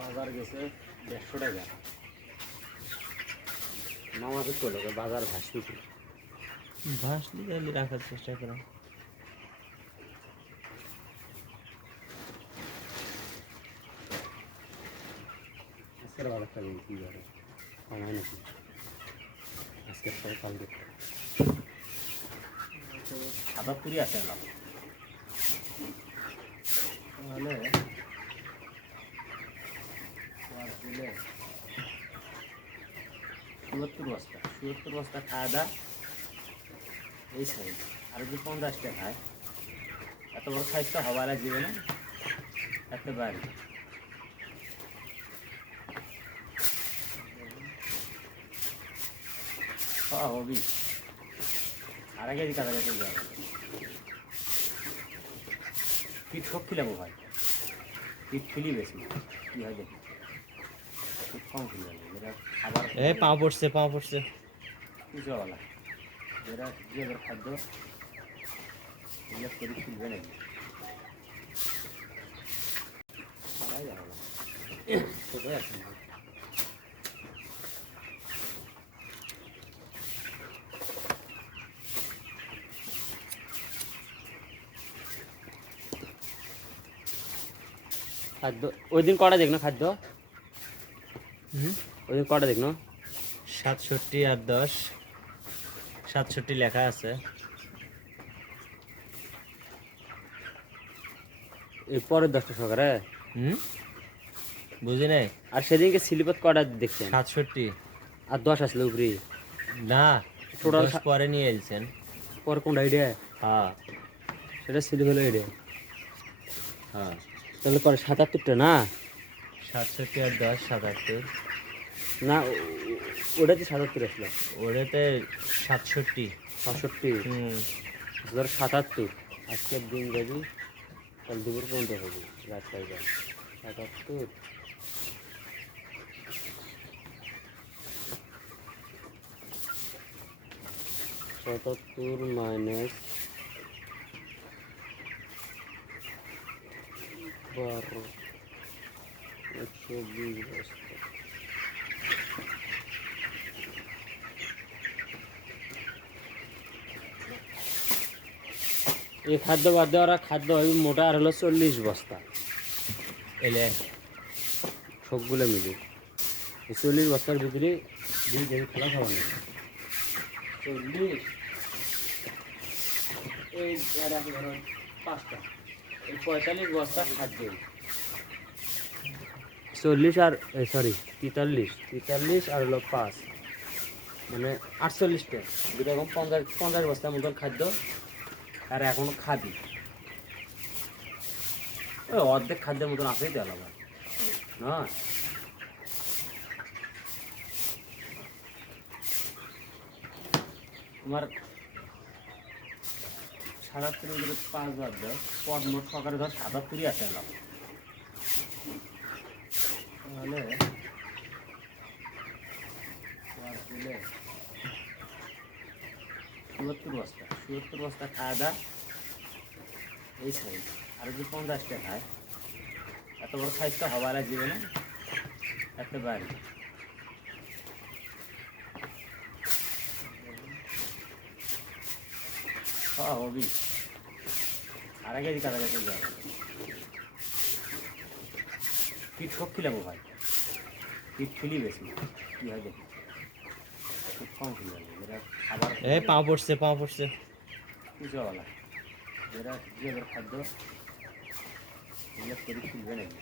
বাজার গেছে 150 টাকা। মামাকে করলো বাজার ভাসলি তাহলে রাখার চেষ্টা করো। আজকের বাজারটা কি করে কমায় নাকি আজকের পরে কালকে 77 আছে এলাম তাহলে দিলে 77 বস্তা খাওয়া দাওয়া এই সাইজ আর যদি 50 টাকা খায় এত বড় সাইজটা হবার আর জীবনে একটা বাড়ি হবি আর আগে কাছাকাছি যাবে পিঠ সব খিলাবো ভাই পিঠ ফিলি বেশি কি হয় দেখি খুব কম ফিলে যেটা খাবার পা পড়ছে কিছু বলা যেটা যে খাদ্য করে ফিলবে নাকি খাওয়াই যাবে না কোথায় আসেন খাদ্য ওই দিন কটা দেখনো খাদ্য ওই দিন কটা দেখনো 67 আর 10 67 লেখা আছে। এর পরের 10টা সকালে বুঝি নাই। আর সেদিনকে স্লিপার কটা দেখছেন 67 আর 10 আসলে উপরে না টোটাল পরে নিয়ে এলছেন পর কোনটা আইডিয়া হ্যাঁ সেটা স্লিপার আইডিয়া হ্যাঁ তাহলে করে 77টা না 67 আর 10 77 না ওটাতে 77 আসলো ওটাতে 67 ধর 77 আজকের দিন যাবি কাল দুপুর পর্যন্ত হবে রাত 77 77 মাইনাস 12 120 বস্তা এই খাদ্য বাদ দেওয়ার খাদ্য হবে মোটা আর হলো 40 বস্তা এলে সবগুলো মিলে 40 বস্তার ভিতরে 2 কেজি খোলা খাওয়া নেই 40 এই ধরো 5টা এই 45 বস্তা খাদ্য 40 আর 43 আর হলো 5 মানে 48টা যেরকম 50 বস্তার মতন খাদ্য আর এখনো খাবি ওই অর্ধেক খাদ্যের মতন আসেই তো আলাদা না তোমার 77 ভিতরে 5 বাদ দাও পর মোট সকালে ধর 77ই আসে এলাম তাহলে 77 বস্তা খাওয়া দাওয়া এই সাইজ আর যদি 50 টাকা খায় এত বড় সাইজটা হবার আর জীবনে একটা বাড়ি হবি আর আগে কাছাকাছি যাবে পিঠ সব খিলাবো ভাই পিঠ ফিলি বেশি কি হয় দেখি খুব কম ফিলে যেটা খাবার পা পড়ছে কিছু বলা যেটা যে খাদ্য করে ফিলবে নাকি